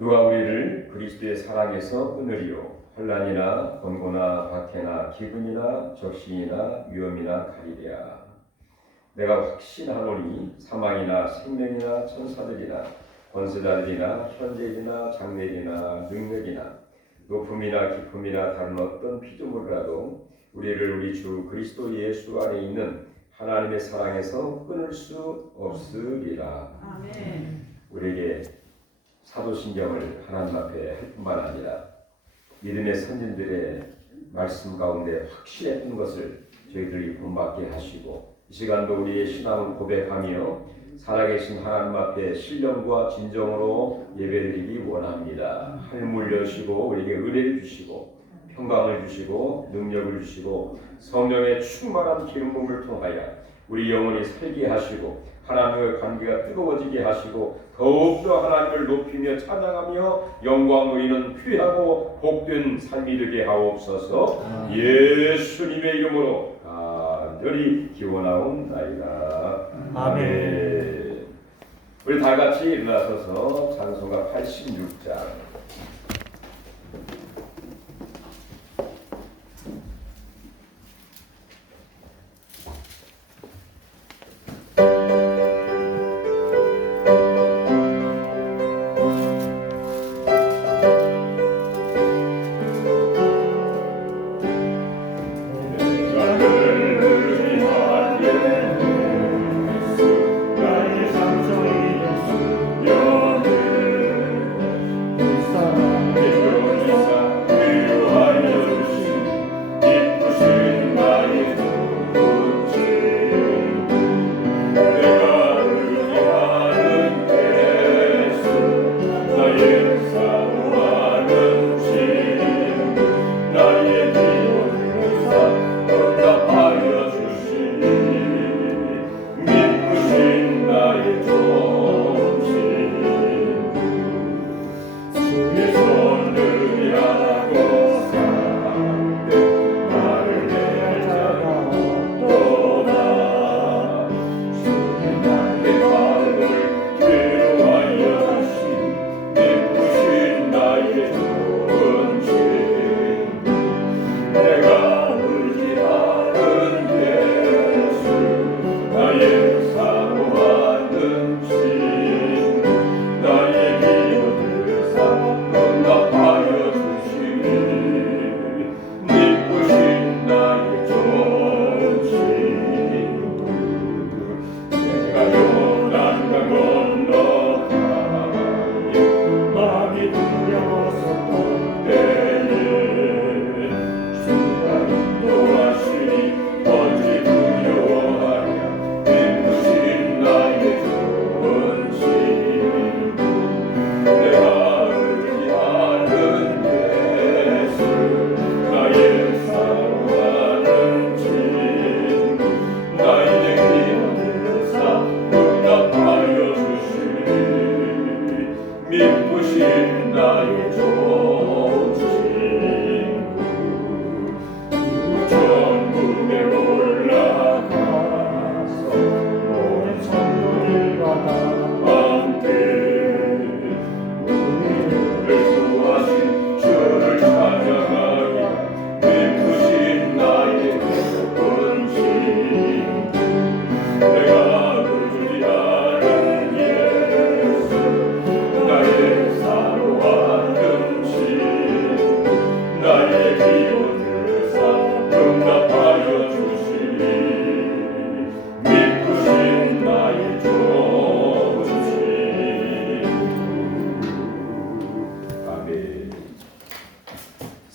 누가 우리를 그리스도의 사랑에서 끊으리요? 환난이나 권고나 박해나 기근이나 적신이나 위험이나 가리랴. 내가 확신하노니 사망이나 생명이나 천사들이나 권세자들이나 현재이나 장래이나 능력이나 높음이나 깊음이나 다른 어떤 피조물이라도 우리를 우리 주 그리스도 예수 안에 있는 하나님의 사랑에서 끊을 수 없으리라. 아멘. 우리에게 사도신경을 하나님 앞에 할 뿐만 아니라 믿음의 선진들의 말씀 가운데 확실했던 것을 저희들이 본받게 하시고, 이 시간도 우리의 신앙을 고백하며 살아계신 하나님 앞에 신령과 진정으로 예배드리기 원합니다. 하늘을 여시고 우리에게 은혜를 주시고 평강을 주시고 능력을 주시고 성령의 충만한 기름 부음을 통하여 우리 영혼이 살게 하시고 하나님의 관계가 뜨거워지게 하시고 더욱더 하나님을 높이며 찬양하며 영광 누리는 귀하고 복된 삶이 되게 하옵소서. 예수님의 이름으로 간절히 기원하옵나이다. 아멘. 우리 다 같이 일어나서서 찬송가 86장.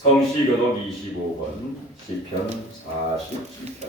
성시교독 25번 시편 47편.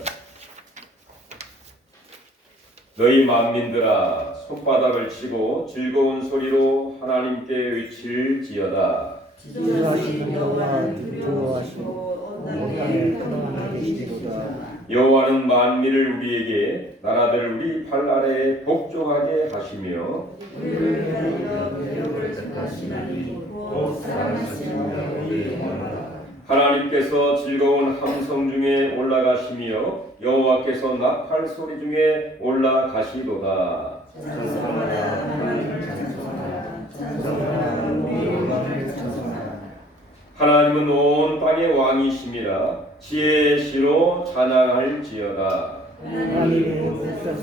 너희 만민들아 손바닥을 치고 즐거운 소리로 하나님께 외칠지어다. 지존하신 여호와는 두려워하시고 온 땅에 평안하게 계시도다. 여호와는 만민을 우리에게 나라들을 우리 발 아래에 복종하게 하시며 우리를 위하여 배력을 택하시나니 곧 사랑하시며 우리의 영원하다. 하나님께서 즐거운 함성 중에 올라가시며 여호와께서 나팔 소리 중에 올라가시도다. 찬송하라 하나님을 찬송하라. 찬송하라 우리 하나님은 온 땅의 왕이심이라 지혜의 시로 찬양할지어다. 하나님의 목소리를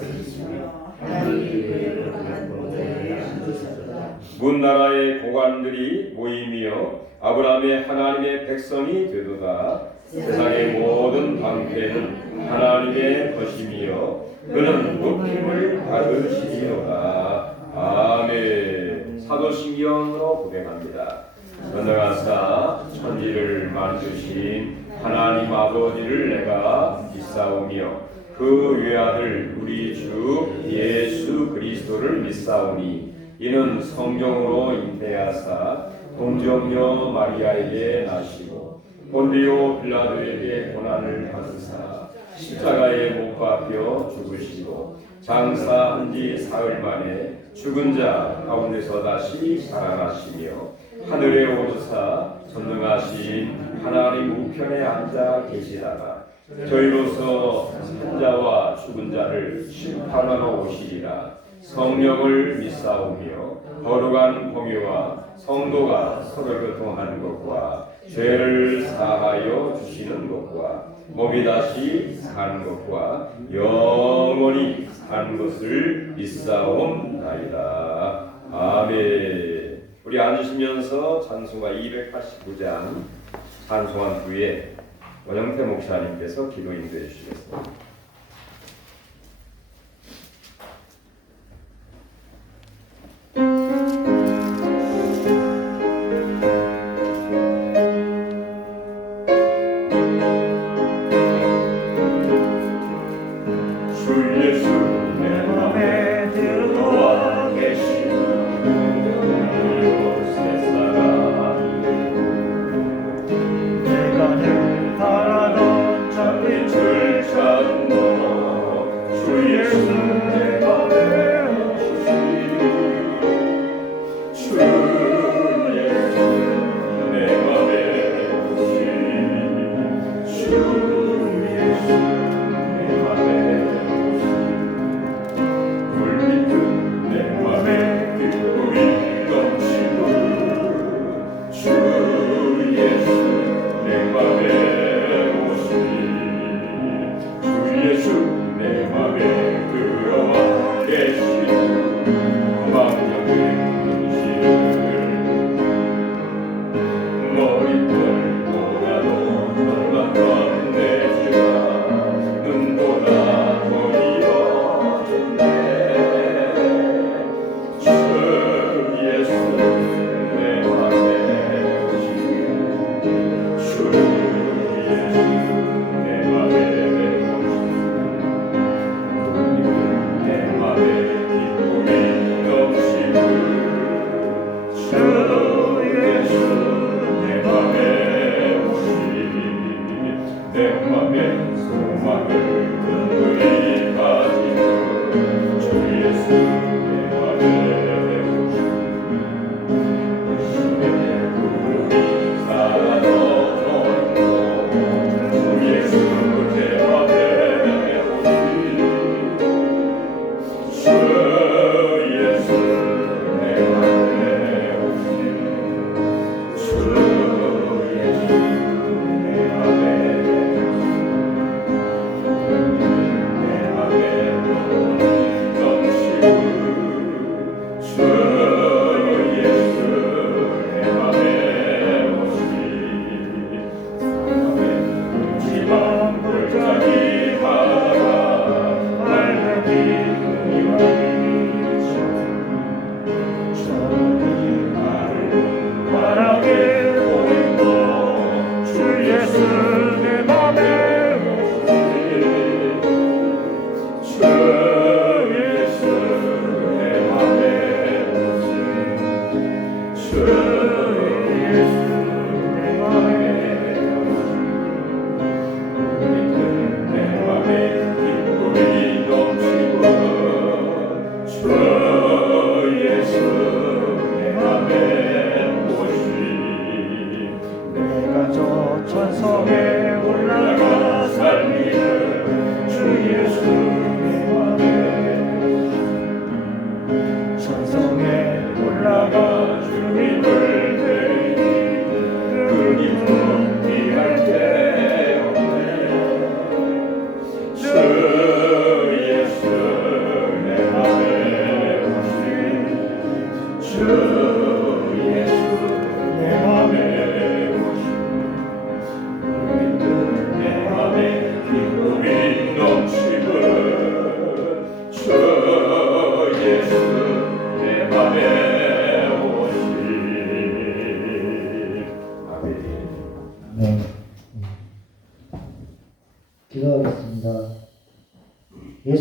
들으시며 하나님의 교회를 한 곳에 앉으셨다. 문나라의 고관들이 모임이여 아브라함의 하나님의 백성이 되도다. 세상의 모든 방패는 하나님의 것임이여 그는 높임을 받으시리로다. 아멘. 사도신경으로 고백합니다. 전능하사 천지를 만드신 하나님 아버지를 내가 믿사오며 그 외아들 우리 주 예수 그리스도를 믿사오니 이는 성령으로 잉태하사 동정녀 마리아에게 나시고 본디오 빌라도에게 고난을 받으사 십자가에 못 박혀 죽으시고 장사한 지 사흘 만에 죽은 자 가운데서 다시 살아나시며 하늘에 오르사 전능하신 하나님 우편에 앉아 계시다가 저희로서 산자와 죽은 자를 심판하러 오시리라. 성령을 믿사오며 거룩한 공유와 성도가 서로 교통하는 것과 죄를 사하여 주시는 것과 몸이 다시 사는 것과 영원히 사는 것을 믿사옵나이다. 아멘. 우리 앉으시면서 찬송가 289장 찬송한 후에 원영태 목사님께서 기도 인도해 주시겠습니다.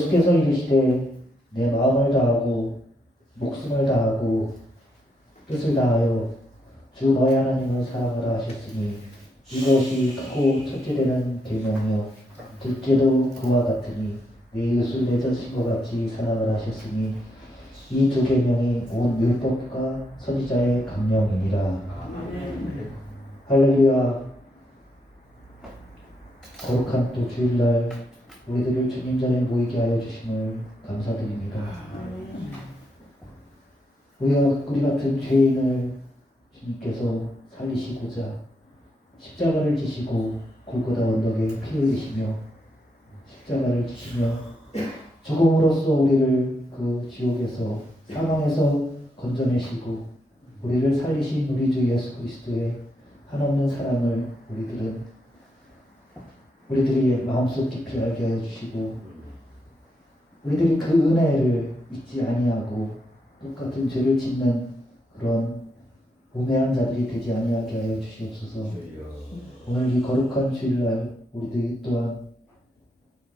예수께서 이르시되 내 마음을 다하고 목숨을 다하고 뜻을 다하여 주 너희 하나님을 사랑하라 하셨으니 이것이 크고 첫째 되는 계명이요 둘째도 그와 같으니 내 이웃을 내 자신과 같이 사랑하라 하셨으니 이 두 계명이 온 율법과 선지자의 강령이니라. 할렐루야. 거룩한 또 주일날 우리들을 주님 전에 모이게 하여 주심을 감사드립니다. 우리 같은 죄인을 주님께서 살리시고자 십자가를 지시고 골고다 언덕에 피 흘리시며 십자가를 지시며 죽음으로써 우리를 그 지옥에서 사망에서 건져내시고 우리를 살리신 우리 주 예수 그리스도의 한없는 사랑을 우리들이 마음속 깊이 알게 하여 주시고 우리들이 그 은혜를 잊지 아니하고 똑같은 죄를 짓는 그런 우매한 자들이 되지 아니하게 하여 주시옵소서. 오늘 이 거룩한 주일날 우리들이 또한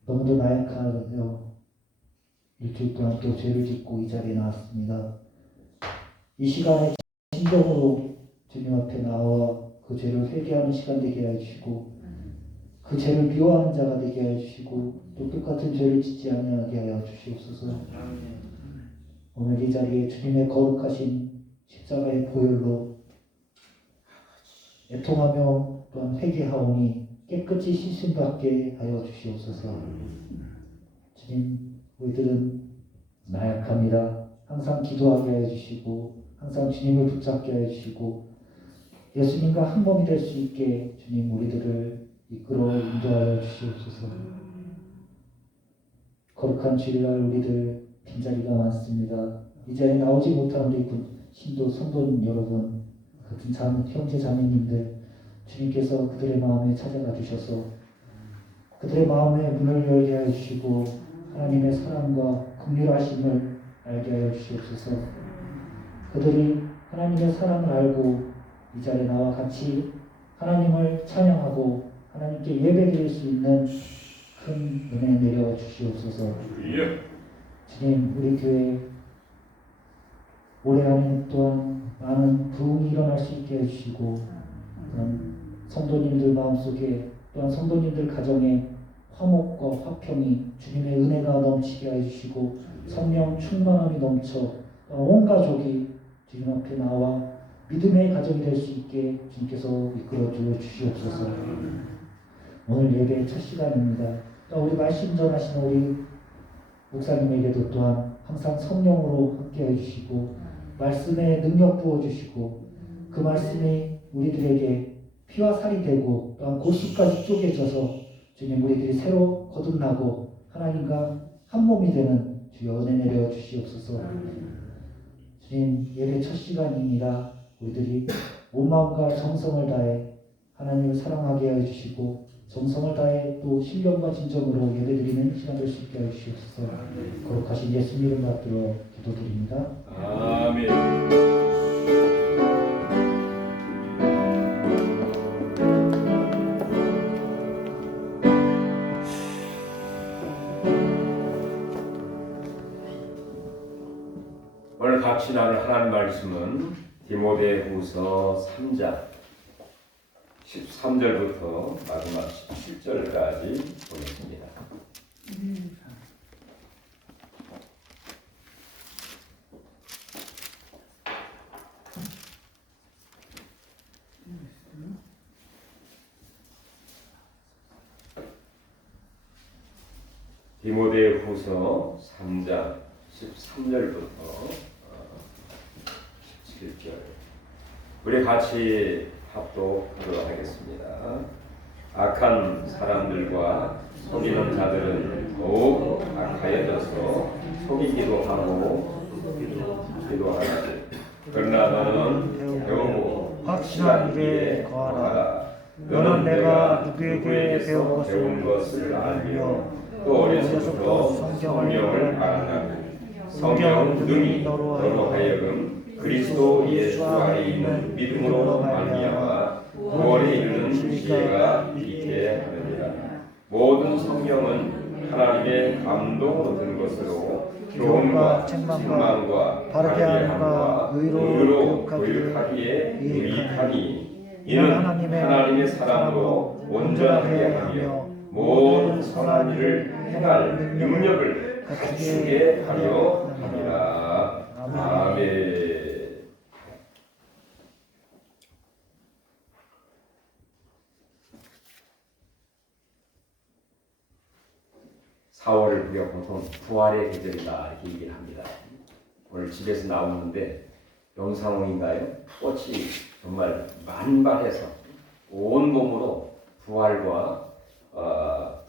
너무도 나약하여 일주일 동안 또 죄를 짓고 이 자리에 나왔습니다. 이 시간에 진정으로 주님 앞에 나와 그 죄를 회개하는 시간 되게 하여 주시고 그 죄를 미워하는 자가 되게 하여 주시고 또 똑같은 죄를 짓지 아니하게 하여 주시옵소서. 오늘 이 자리에 주님의 거룩하신 십자가의 보혈로 애통하며 또한 회개하오니 깨끗이 씻음받게 하여 주시옵소서. 주님, 우리들은 나약합니다. 항상 기도하게 하여 주시고 항상 주님을 붙잡게 하여 주시고 예수님과 한 몸이 될 수 있게 주님 우리들을 이끌어 인도하여 주시옵소서. 거룩한 주일날 우리들 빈자리가 많습니다. 이 자리에 나오지 못한 우리 신도 성도 여러분, 같은 형제 자매님들, 주님께서 그들의 마음에 찾아가 주셔서 그들의 마음에 문을 열게 하여 주시고 하나님의 사랑과 긍휼하심을 알게 하여 주시옵소서. 그들이 하나님의 사랑을 알고 이 자리에 나와 같이 하나님을 찬양하고 하나님께 예배드릴 수 있는 큰 은혜 내려 주시옵소서. 주님, 우리 교회 올해 안에 또한 많은 부흥이 일어날 수 있게 해주시고 또한 성도님들 마음속에 또한 성도님들 가정에 화목과 화평이 주님의 은혜가 넘치게 해주시고 성령 충만함이 넘쳐 온 가족이 주님 앞에 나와 믿음의 가정이 될 수 있게 주님께서 이끌어 주시옵소서. 오늘 예배의 첫 시간입니다. 우리 말씀 전하시는 우리 목사님에게도 또한 항상 성령으로 함께 해주시고 말씀에 능력 부어주시고 그 말씀이 우리들에게 피와 살이 되고 또한 골수까지 쪼개져서 주님 우리들이 새로 거듭나고 하나님과 한 몸이 되는 주여 은혜 내려 주시옵소서. 주님 예배 첫 시간이니라 우리들이 온 마음과 정성을 다해 하나님을 사랑하게 해주시고 정성을 다해 또 신령과 진정으로 예배드리는 시간 될 수 있게 해주시옵소서. 거룩하신 예수 이름 받들어 기도드립니다. 아멘. 오늘 같이 나눌 하나님 말씀은 디모데후서 3장 13절부터 마지막 17절까지 보겠습니다. 디모데후서 3장 13절부터 17절 우리 같이 합독하도록 하겠습니다. 악한 사람들과 속이는 자들은 더욱 악하여져서 속이기도 하고 기도하라. 그러나 너는 배우고 확실한 일에 거하라. 너는 내가 누구에게 배운 것을 알며 또 어려서부터 성경을 알아가고 성경은 능히 너로 하여금 그리스도 예수 안에 있는 믿음으로 말미암아 구원에 이르는 지혜가 있게 하느니라. 모든 성경은 하나님의 감동으로 든 것으로 교훈과 책망과 바르게 함과 의로 교육하기에 유익하니 이는 하나님의 사랑으로 온전하게 하며 모든 선한 일을 행할 능력을 갖추게 하려 함이라. 아멘. 4월을 우리가 보통 부활의 계절이다 이렇게 얘기를 합니다. 오늘 집에서 나오는데 영상홍인가요? 꽃이 정말 만발해서 온 몸으로 부활과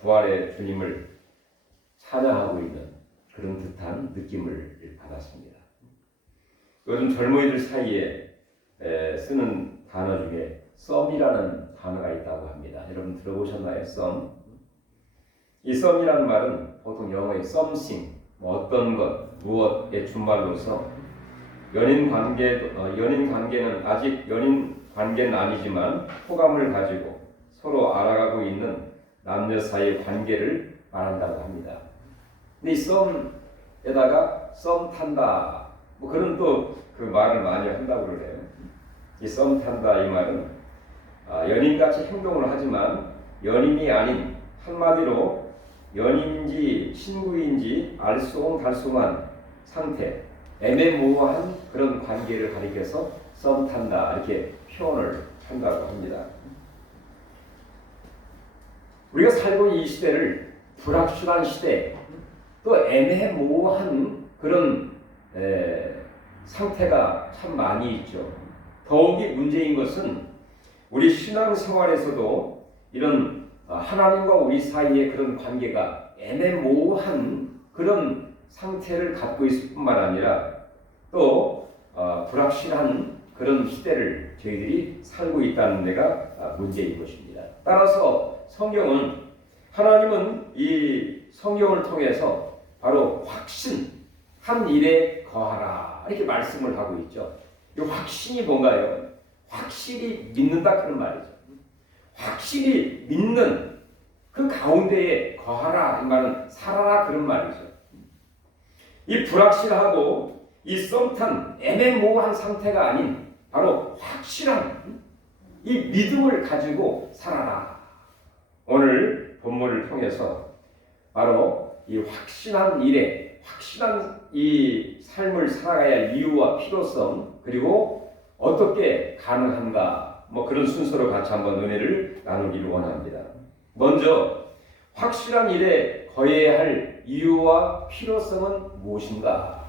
부활의 주님을 찬양하고 있는 그런 듯한 느낌을 받았습니다. 요즘 젊은이들 사이에 쓰는 단어 중에 썸이라는 단어가 있다고 합니다. 여러분 들어보셨나요? 썸? 이 썸이라는 말은 보통 영어의 something, 어떤 것, 무엇의 준말로서 연인 관계는 아직 연인 관계는 아니지만 호감을 가지고 서로 알아가고 있는 남녀 사이의 관계를 말한다고 합니다. 근데 이 썸에다가 썸 탄다, 뭐 그런 또 그 말을 많이 한다고 그래요. 이 썸 탄다 이 말은 연인같이 행동을 하지만 연인이 아닌 한마디로 연인인지 친구인지 알쏭달쏭한 상태, 애매모호한 그런 관계를 가리켜서 썸 탄다 이렇게 표현을 한다고 합니다. 우리가 살고 있는 이 시대를 불확실한 시대, 또 애매모호한 그런 상태가 참 많이 있죠. 더욱이 문제인 것은 우리 신앙생활에서도 이런 하나님과 우리 사이의 그런 관계가 애매모호한 그런 상태를 갖고 있을 뿐만 아니라 또 불확실한 그런 시대를 저희들이 살고 있다는 데가 문제인 것입니다. 따라서 성경은 하나님은 이 성경을 통해서 바로 확신한 일에 거하라 이렇게 말씀을 하고 있죠. 이 확신이 뭔가요? 확실히 믿는다 그런 말이죠. 확실히 믿는 그 가운데에 거하라 이 말은 살아라 그런 말이죠. 이 불확실하고 이 썸탄 애매모호한 상태가 아닌 바로 확실한 이 믿음을 가지고 살아라. 오늘 본문을 통해서 바로 이 확신한 일에 확실한 이 삶을 살아가야 할 이유와 필요성 그리고 어떻게 가능한가 뭐 그런 순서로 같이 한번 은혜를 나누기를 원합니다. 먼저 확실한 일에 거해야 할 이유와 필요성은 무엇인가?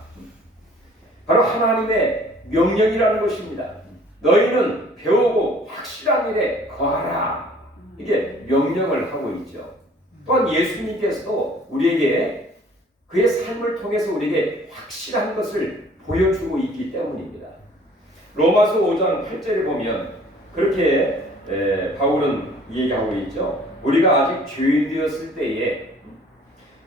바로 하나님의 명령이라는 것입니다. 너희는 배우고 확실한 일에 거하라. 이게 명령을 하고 있죠. 또한 예수님께서도 우리에게 그의 삶을 통해서 우리에게 확실한 것을 보여주고 있기 때문입니다. 로마서 5장 8절에 보면 그렇게 바울은 얘기하고 있죠. 우리가 아직 죄인 되었을 때에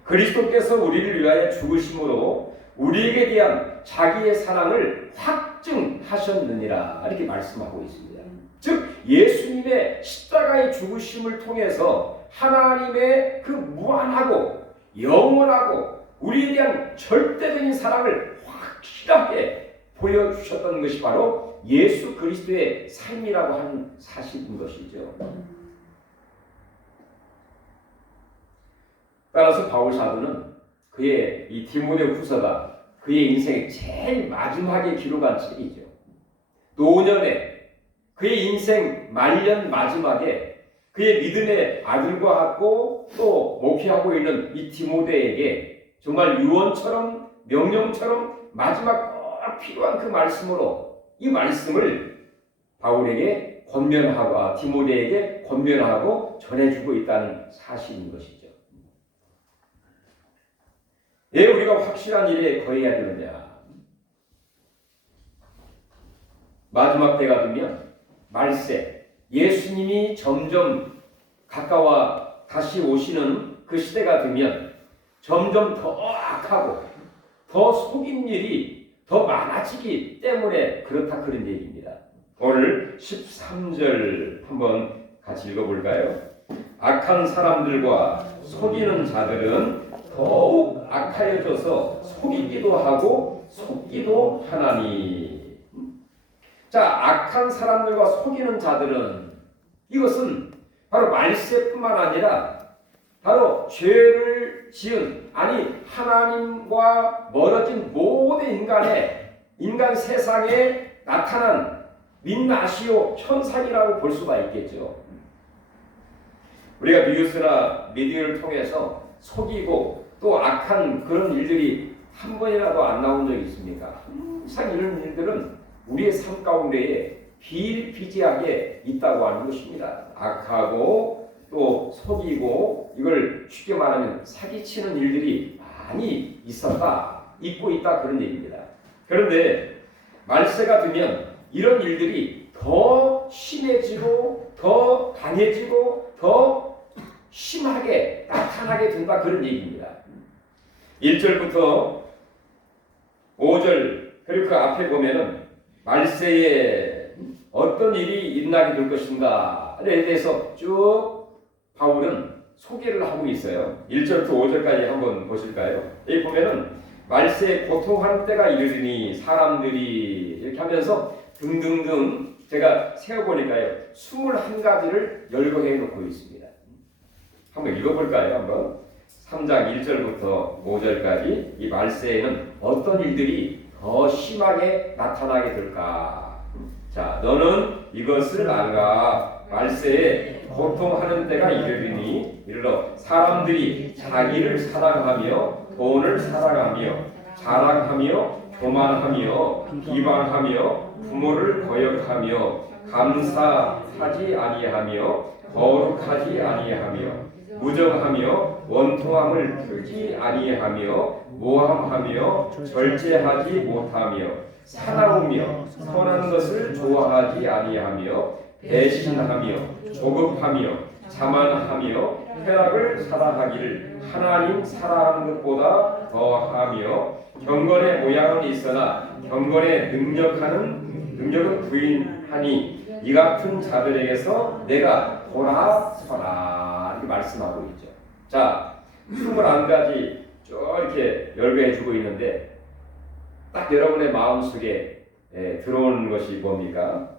그리스도께서 우리를 위하여 죽으심으로 우리에게 대한 자기의 사랑을 확증하셨느니라 이렇게 말씀하고 있습니다. 즉 예수님의 십자가의 죽으심을 통해서 하나님의 그 무한하고 영원하고 우리에 대한 절대적인 사랑을 확실하게 보여주셨던 것이 바로 예수 그리스도의 삶이라고 하는 사실인 것이죠. 따라서 바울 사도는 그의 이 디모데후서가 그의 인생의 제일 마지막에 기록한 책이죠. 노년에 그의 인생 말년 마지막에 그의 믿음의 아들과 같고 또 목회하고 있는 이 디모데에게 정말 유언처럼 명령처럼 마지막 꼭 필요한 그 말씀으로 이 말씀을 바울에게 권면하고 디모데에게 권면하고 전해주고 있다는 사실인 것이죠. 왜 우리가 확실한 일에 거해야 되느냐? 마지막 때가 되면 말세, 예수님이 점점 가까워 다시 오시는 그 시대가 되면 점점 더 악하고 더 속인 일이 더 많아지기 때문에 그렇다 그런 얘기입니다. 오늘 13절 한번 같이 읽어볼까요? 악한 사람들과 속이는 자들은 더욱 악하여져서 속이기도 하고 속기도 하나니. 자, 악한 사람들과 속이는 자들은 이것은 바로 말세뿐만 아니라 바로 죄를 지은, 아니 하나님과 멀어진 모든 인간 세상에 나타난 민나시오 현상이라고 볼 수가 있겠죠. 우리가 뉴스나 미디어를 통해서 속이고 또 악한 그런 일들이 한 번이라도 안 나온 적이 있습니까? 항상 이런 일들은 우리의 삶 가운데에 비일비재하게 있다고 하는 것입니다. 악하고 또 속이고, 이걸 쉽게 말하면 사기치는 일들이 많이 있고 있다, 그런 얘기입니다. 그런데 말세가 되면 이런 일들이 더 심해지고 더 강해지고 더 심하게 나타나게 된다, 그런 얘기입니다. 1절부터 5절 그리고 그 앞에 보면은 말세에 어떤 일이 일어나게 될 것인가에 대해서 쭉 바울은 소개를 하고 있어요. 1절부터 5절까지 한번 보실까요? 여기 보면은 말세에 고통하는 때가 이르리니 사람들이 이렇게 하면서 등등등 제가 세어보니까요 21가지를 열거해 놓고 있습니다. 한번 읽어볼까요? 한번 3장 1절부터 5절까지 이 말세에는 어떤 일들이 더 심하게 나타나게 될까? 자, 너는 이것을 알라. 말세에 고통하는 때가 이르리니 이르러 사람들이 자기를 사랑하며 돈을 사랑하며 자랑하며 교만하며 비방하며 부모를 거역하며 감사하지 아니하며 거룩하지 아니하며 무정하며 원통함을 풀지 아니하며 모함하며 절제하지 못하며 사나우며 선한 것을 좋아하지 아니하며 배신하며 조급하며 자만하며 쾌락을 사랑하기를 하나님 사랑하는 것보다 더하며 경건의 모양은 있으나 경건의 능력은 부인하니 이 같은 자들에게서 내가 돌아서라, 이렇게 말씀하고 있죠. 자, 21가지 쭉 이렇게 열거해 주고 있는데 딱 여러분의 마음속에 들어오는 것이 뭡니까?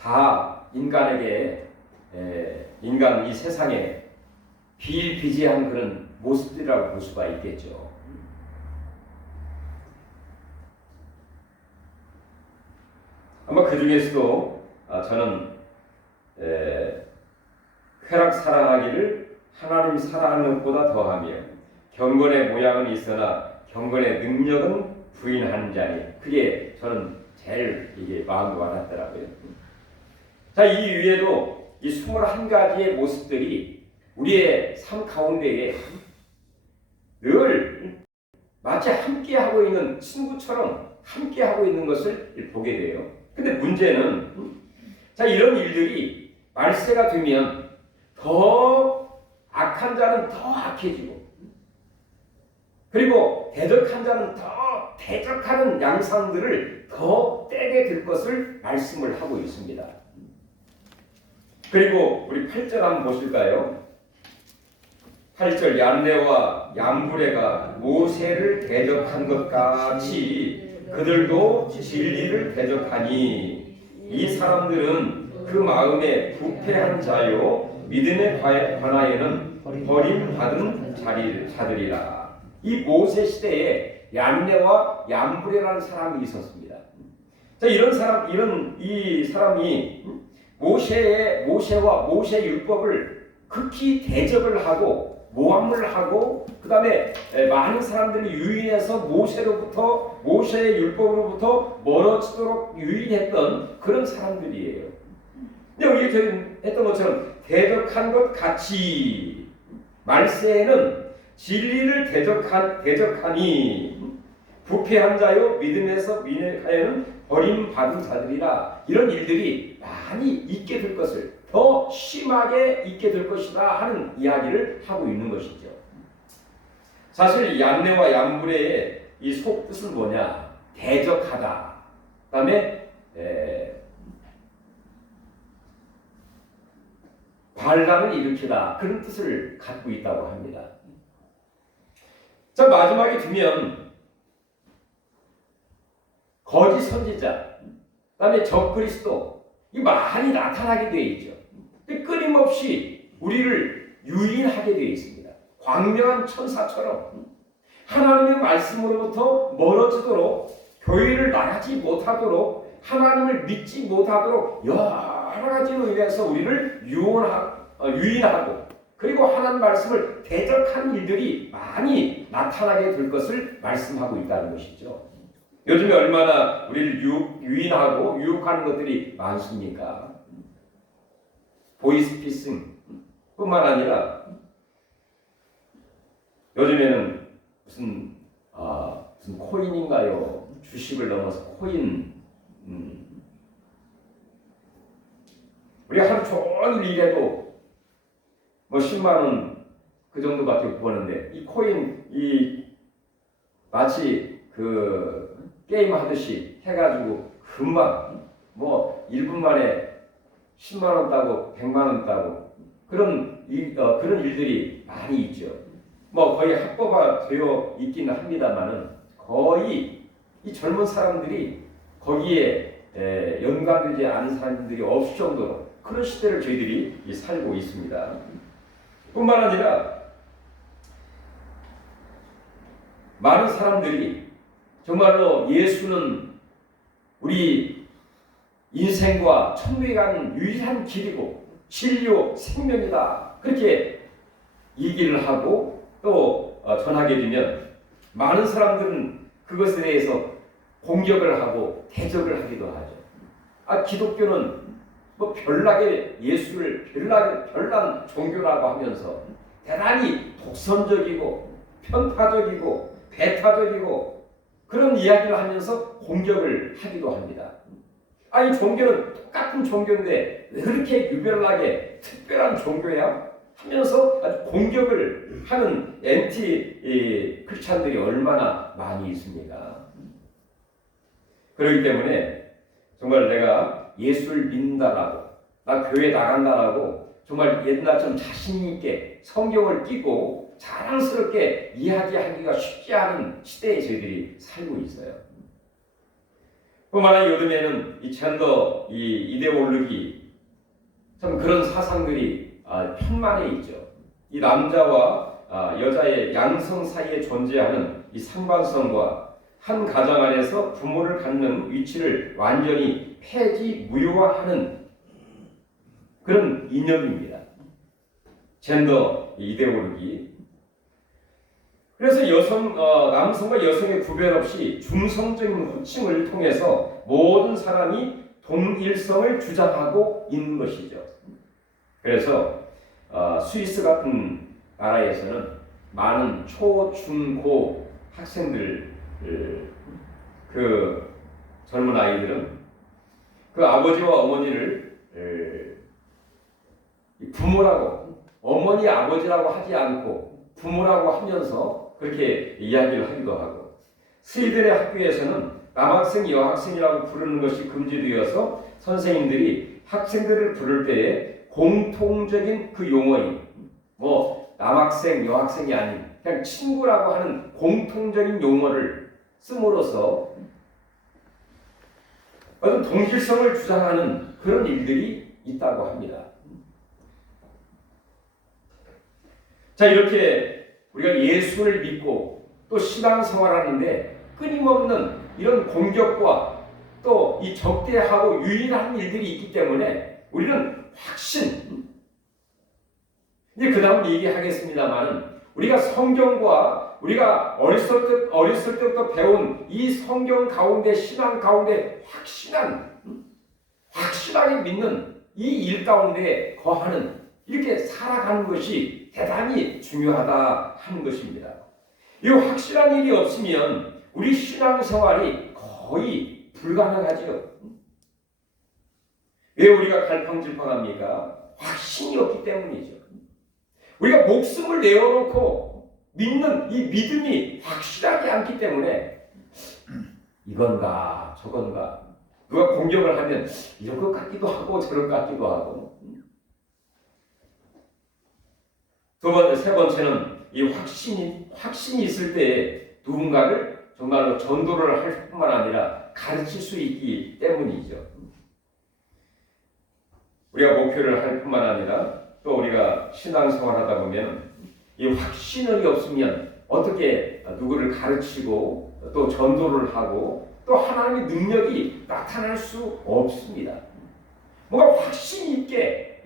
다 인간에게 인간 이 세상에 비일비재한 그런 모습들이라고 볼 수가 있겠죠. 아마 그 중에서도 저는 쾌락 사랑하기를 하나님 사랑하는 것보다 더하며 경건의 모양은 있으나 경건의 능력은 부인하는 자니, 그게 저는 제일 이게 마음에 와닿더라고요. 자, 이 위에도 이 21가지의 모습들이 우리의 삶 가운데에 늘 마치 함께하고 있는 친구처럼 함께하고 있는 것을 보게 돼요. 근데 문제는 자, 이런 일들이 말세가 되면 더 악한 자는 더 악해지고 그리고 대적한 자는 더 대적하는 양상들을 더 떼게 될 것을 말씀을 하고 있습니다. 그리고 우리 8절 한번 보실까요? 8절 얀네와 얌브레가 모세를 대적한 것 같이 그들도 진리를 대적하니 이 사람들은 그 마음에 부패한 자요 믿음에 관하여는 버림받은 자들이라. 이 모세 시대에 얀네와 얌브레라는 사람이 있었습니다. 자, 이 사람이 모세와 모세 율법을 극히 대적을 하고 모함을 하고 그 다음에 많은 사람들이 유인해서 모세의 율법으로부터 멀어지도록 유인했던 그런 사람들이에요. 근데 우리 했던 것처럼 대적한 것 같이 말세에는 진리를 대적하니 부패한 자요 믿음에서 민회하여는 버림받은 자들이라. 이런 일들이 많이 있게 될 것을, 더 심하게 있게 될 것이다 하는 이야기를 하고 있는 것이죠. 사실 얀네와 얌브레의 이 속뜻은 뭐냐? 대적하다. 그 다음에 반란을 일으키다 그런 뜻을 갖고 있다고 합니다. 자, 마지막에 두면 거짓 선지자, 그다음에 적그리스도 이 많이 나타나게 되어 있죠. 끊임없이 우리를 유인하게 되어 있습니다. 광명한 천사처럼 하나님의 말씀으로부터 멀어지도록, 교회를 나가지 못하도록, 하나님을 믿지 못하도록 여러 가지로 인해서 우리를 유인하고, 그리고 하나님 말씀을 대적하는 일들이 많이 나타나게 될 것을 말씀하고 있다는 것이죠. 요즘에 얼마나 우리를 유인하고 유혹하는 것들이 많습니까? 보이스피싱 뿐만 아니라 요즘에는 무슨 코인인가요? 주식을 넘어서 코인. 우리가 하루 종일 일해도 뭐 10만 원 그 정도밖에 못 버는데 이 코인 마치 그 게임 하듯이 해가지고 금방 뭐 1분 만에 10만 원 따고 100만 원 따고 그런 일들이 많이 있죠. 뭐 거의 합법화되어 있기는 합니다만은 거의 이 젊은 사람들이 거기에 연관되지 않은 사람들이 없을 정도로 그런 시대를 저희들이 살고 있습니다. 뿐만 아니라 많은 사람들이 정말로 예수는 우리 인생과 천국에 가는 유일한 길이고 진리요 생명이다 그렇게 얘기를 하고 또 전하게 되면 많은 사람들은 그것에 대해서 공격을 하고 대적을 하기도 하죠. 기독교는 뭐 별나게 예수를 별난 종교라고 하면서 대단히 독선적이고 편파적이고 배타적이고 그런 이야기를 하면서 공격을 하기도 합니다. 이 종교는 똑같은 종교인데 왜 그렇게 유별나게 특별한 종교야? 하면서 아주 공격을 하는 엔티 크리스찬들이 얼마나 많이 있습니까? 그렇기 때문에 정말 내가 예수를 믿는다라고, 나 교회 나간다라고 정말 옛날처럼 자신 있게 성경을 끼고 자랑스럽게 이야기하기가 쉽지 않은 시대에 저희들이 살고 있어요. 뿐만 아니라 요즘에는 이 젠더 이데올로기 참 그런 사상들이 편만에 있죠. 이 남자와 여자의 양성 사이에 존재하는 이 상관성과 한 가정 안에서 부모를 갖는 위치를 완전히 폐지무효화하는 그런 이념입니다. 젠더 이데올로기. 그래서 남성과 여성의 구별 없이 중성적인 호칭을 통해서 모든 사람이 동일성을 주장하고 있는 것이죠. 그래서 스위스 같은 나라에서는 많은 초, 중, 고 학생들 그 젊은 아이들은 그 아버지와 어머니를 부모라고 어머니 아버지라고 하지 않고 부모라고 하면서 그렇게 이야기를 하기도 하고 스웨덴의 학교에서는 남학생 여학생이라고 부르는 것이 금지되어서 선생님들이 학생들을 부를 때에 공통적인 그 용어인 뭐 남학생 여학생이 아닌 그냥 친구라고 하는 공통적인 용어를 씀으로써 어떤 동질성을 주장하는 그런 일들이 있다고 합니다. 자, 이렇게 우리가 예수를 믿고 또 신앙생활하는데 끊임없는 이런 공격과 또 이 적대하고 유인하는 일들이 있기 때문에 우리는 확신, 이제 그 다음 얘기하겠습니다만 우리가 성경과 우리가 어렸을 때부터 배운 이 성경 가운데 신앙 가운데 확실하게 믿는 이 일 가운데 거하는 이렇게 살아가는 것이 대단히 중요하다 하는 것입니다. 이 확실한 일이 없으면 우리 신앙생활이 거의 불가능하지요. 왜 우리가 갈팡질팡합니까? 확신이 없기 때문이죠. 우리가 목숨을 내어놓고 믿는 이 믿음이 확실하지 않기 때문에 이건가 저건가 누가 공격을 하면 이런 것 같기도 하고 저런 것 같기도 하고. 세 번째는 이 확신이 있을 때 누군가를 정말로 전도를 할 뿐만 아니라 가르칠 수 있기 때문이죠. 우리가 목표를 할 뿐만 아니라 또 우리가 신앙생활하다 보면 이 확신이 없으면 어떻게 누구를 가르치고 또 전도를 하고 또 하나님의 능력이 나타날 수 없습니다. 뭔가 확신 있게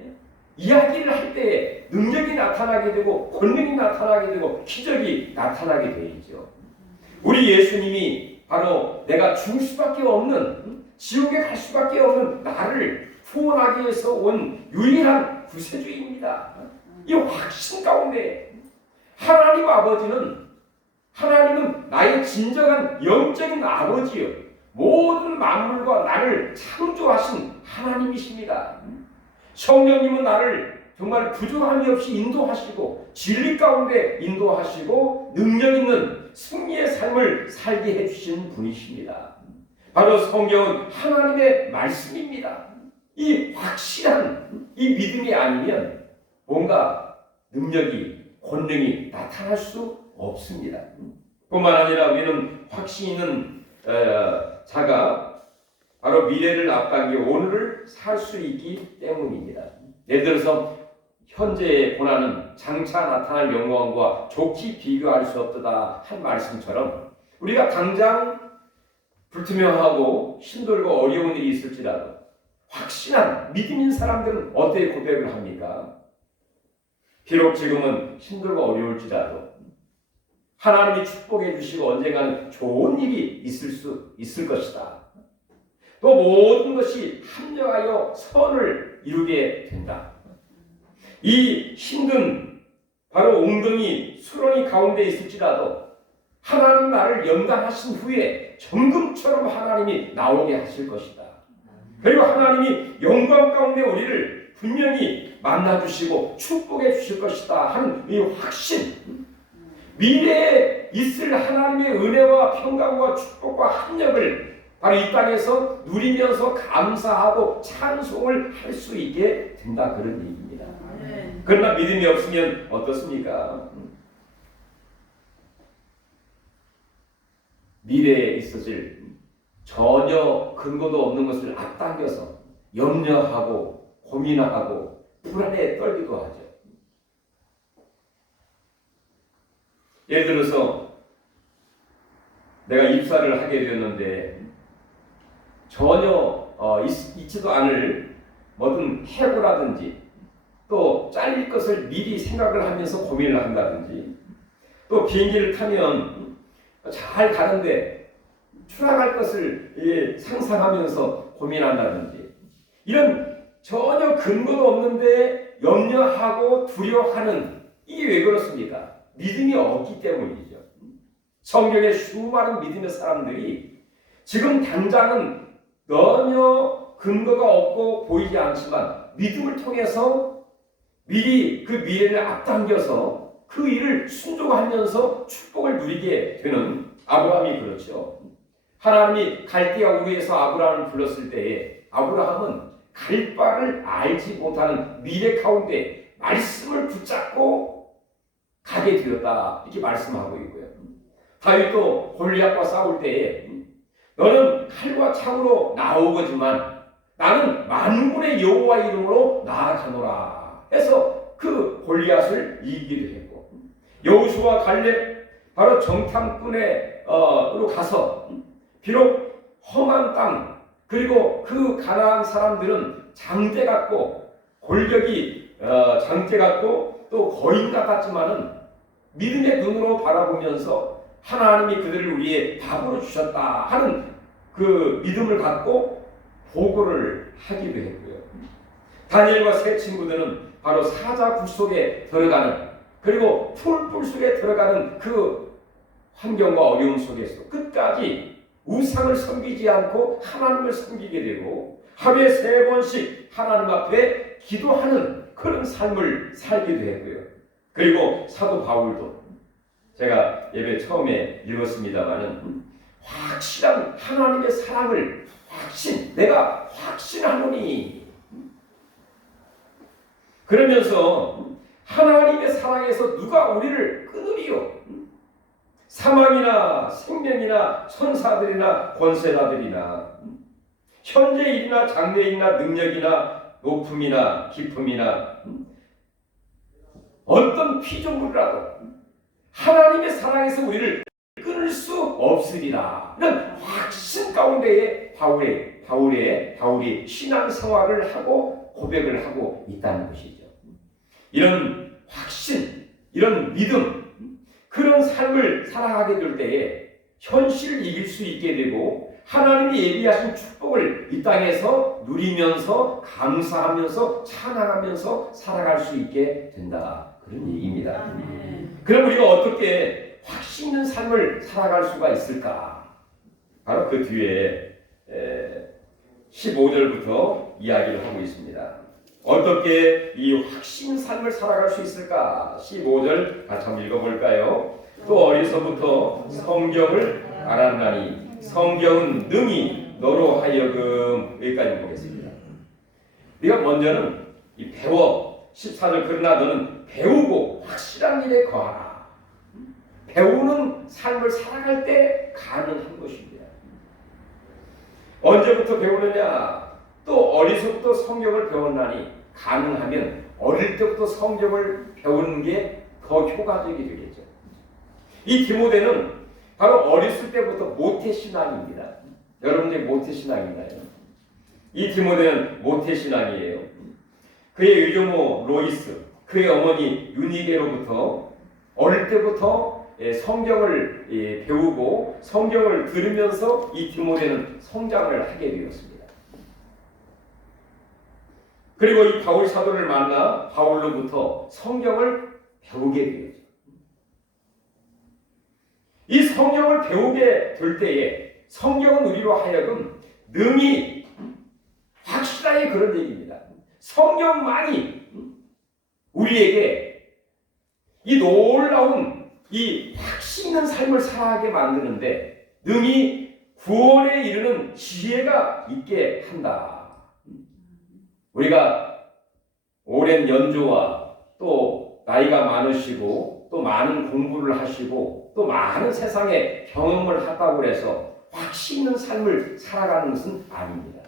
이야기를 할 때 능력이 나타나게 되고 권능이 나타나게 되고 기적이 나타나게 되죠. 우리 예수님이 바로 내가 죽을 수밖에 없는 지옥에 갈 수밖에 없는 나를 구원하기 위해서 온 유일한 구세주입니다. 이 확신 가운데 하나님은 나의 진정한 영적인 아버지요 모든 만물과 나를 창조하신 하나님이십니다. 성령님은 나를 정말 부족함이 없이 인도하시고 진리 가운데 인도하시고 능력 있는 승리의 삶을 살게 해주신 분이십니다. 바로 성경은 하나님의 말씀입니다. 이 확실한 이 믿음이 아니면 뭔가 능력이 권능이 나타날 수 없습니다. 뿐만 아니라 우리는 확신 있는 자가 바로 미래를 앞당겨 오늘을 살 수 있기 때문입니다. 예를 들어서 현재의 고난은 장차 나타날 영광과 좋게 비교할 수 없다 한 말씀처럼 우리가 당장 불투명하고 힘들고 어려운 일이 있을지라도 확신한 믿음인 사람들은 어떻게 고백을 합니까? 비록 지금은 힘들고 어려울지라도 하나님이 축복해 주시고 언젠가는 좋은 일이 있을 것이다. 또 모든 것이 합력하여 선을 이루게 된다. 이 힘든 바로 웅덩이 수렁이 가운데 있을지라도 하나님 나를 연단하신 후에 정금처럼 하나님이 나오게 하실 것이다. 그리고 하나님이 영광 가운데 우리를 분명히 만나주시고 축복해 주실 것이다 하는 이 확신, 미래에 있을 하나님의 은혜와 평강과 축복과 합력을 바로 이 땅에서 누리면서 감사하고 찬송을 할 수 있게 된다 그런 얘기입니다. 그러나 믿음이 없으면 어떻습니까? 미래에 있어질 전혀 근거도 없는 것을 앞당겨서 염려하고 고민하고 불안에 떨기도 하죠. 예를 들어서 내가 입사를 하게 되었는데 전혀 있지도 않을 뭐든 해고라든지 또 잘릴 것을 미리 생각을 하면서 고민을 한다든지 또 비행기를 타면 잘 가는데 추락할 것을 상상하면서 고민한다든지 이런 전혀 근거도 없는데 염려하고 두려워하는 이게 왜 그렇습니까? 믿음이 없기 때문이죠. 성경에 수많은 믿음의 사람들이 지금 당장은 전혀 근거가 없고 보이지 않지만 믿음을 통해서 미리 그 미래를 앞당겨서 그 일을 순종하면서 축복을 누리게 되는 아브라함이 그렇죠. 하나님이 갈대아 우르에서 아브라함을 불렀을 때에 아브라함은 갈 바를 알지 못하는 미래 가운데 말씀을 붙잡고 가게 되었다 이렇게 말씀하고 있고요. 다윗도 골리앗과 싸울 때에 너는 칼과 창으로 나오거지만 나는 만군의 여호와 이름으로 나아가노라 해서 그 골리앗을 이기기도 했고 여호수아 갈렙 바로 정탐꾼으로 가서 비록 험한 땅 그리고 그 가나안 사람들은 장대 같고 골격이 장대 같고 또 거인 같았지만은 믿음의 눈으로 바라보면서 하나님이 그들을 우리의 밥으로 주셨다 하는 그 믿음을 갖고 보고를 하기도 했고요. 다니엘과 세 친구들은 바로 사자 굴 속에 들어가는 그리고 풀 속에 들어가는 그 환경과 어려움 속에서 끝까지 우상을 섬기지 않고 하나님을 섬기게 되고 하루에 3번씩 하나님 앞에 기도하는 그런 삶을 살기도 했고요. 그리고 사도 바울도 제가 예배 처음에 읽었습니다마는 확실한 하나님의 사랑을 내가 확신하노니. 그러면서 하나님의 사랑에서 누가 우리를 끊으리요? 사망이나 생명이나 천사들이나 권세자들이나 현재 일이나 장래 일이나 능력이나 높음이나 깊음이나 어떤 피조물이라도 하나님의 사랑에서 우리를 끊을 수 없으리라. 이런 확신 가운데에 바울이 신앙생활을 하고 고백을 하고 있다는 것이죠. 이런 확신, 이런 믿음, 그런 삶을 살아가게 될 때에 현실을 이길 수 있게 되고 하나님이 예비하신 축복을 이 땅에서 누리면서 감사하면서 찬양하면서 살아갈 수 있게 된다. 그런 얘기입니다. 그럼 우리가 어떻게 확신 있는 삶을 살아갈 수가 있을까? 바로 그 뒤에 15절부터 이야기를 하고 있습니다. 어떻게 이 확신 삶을 살아갈 수 있을까? 15절 같이 한번 읽어볼까요? 또 어려서부터 성경을 알았나니 성경은 능히 너로 하여금. 여기까지 보겠습니다. 네가 먼저는 이 배워. 14절 그러나 너는 배우고 확실한 일에 거하라. 배우는 삶을 살아갈 때 가능한 것입니다. 언제부터 배우느냐? 또 어리석부터 성경을 배웠나니. 가능하면 어릴 때부터 성경을 배우는 게 더 효과적이 되겠죠. 이 디모데는 바로 어렸을 때부터 모태신앙입니다. 여러분들 모태신앙인가요? 이 디모데는 모태신앙이에요. 그의 의조모 로이스, 그의 어머니 유니게로부터 어릴 때부터 성경을 배우고 성경을 들으면서 이 디모데는 성장을 하게 되었습니다. 그리고 이 바울 사도를 만나 바울로부터 성경을 배우게 되었죠. 이 성경을 배우게 될 때에 성경은 우리로 하여금 능히 확실하게 그런 얘기입니다. 성경만이 우리에게 이 놀라운 이 확신 있는 삶을 살아가게 만드는데 능히 구원에 이르는 지혜가 있게 한다. 우리가 오랜 연조와 또 나이가 많으시고 또 많은 공부를 하시고 또 많은 세상에 경험을 하다고 해서 확신 있는 삶을 살아가는 것은 아닙니다.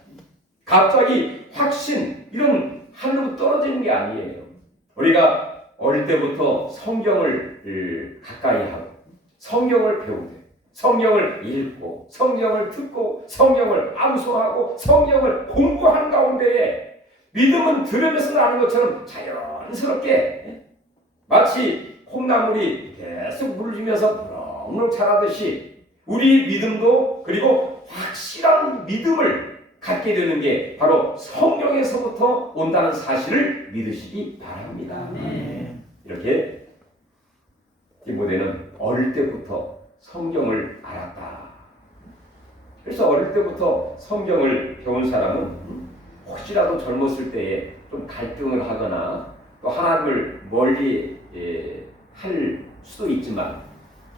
갑자기 확신 이런 하늘로 떨어지는 게 아니에요. 우리가 어릴 때부터 성경을 가까이 하고 성경을 배우고 성경을 읽고 성경을 듣고 성경을 암송하고 성경을 공부하는 가운데에 믿음은 들으면서 나는 것처럼 자연스럽게 마치 콩나물이 계속 물을 주면서 무럭무럭 자라듯이 우리 믿음도 그리고 확실한 믿음을 갖게 되는 게 바로 성경에서부터 온다는 사실을 믿으시기 바랍니다. 이렇게 디모데는 어릴 때부터 성경을 알았다. 그래서 어릴 때부터 성경을 배운 사람은 혹시라도 젊었을 때에 좀 갈등을 하거나 또 하나님을 멀리 할 수도 있지만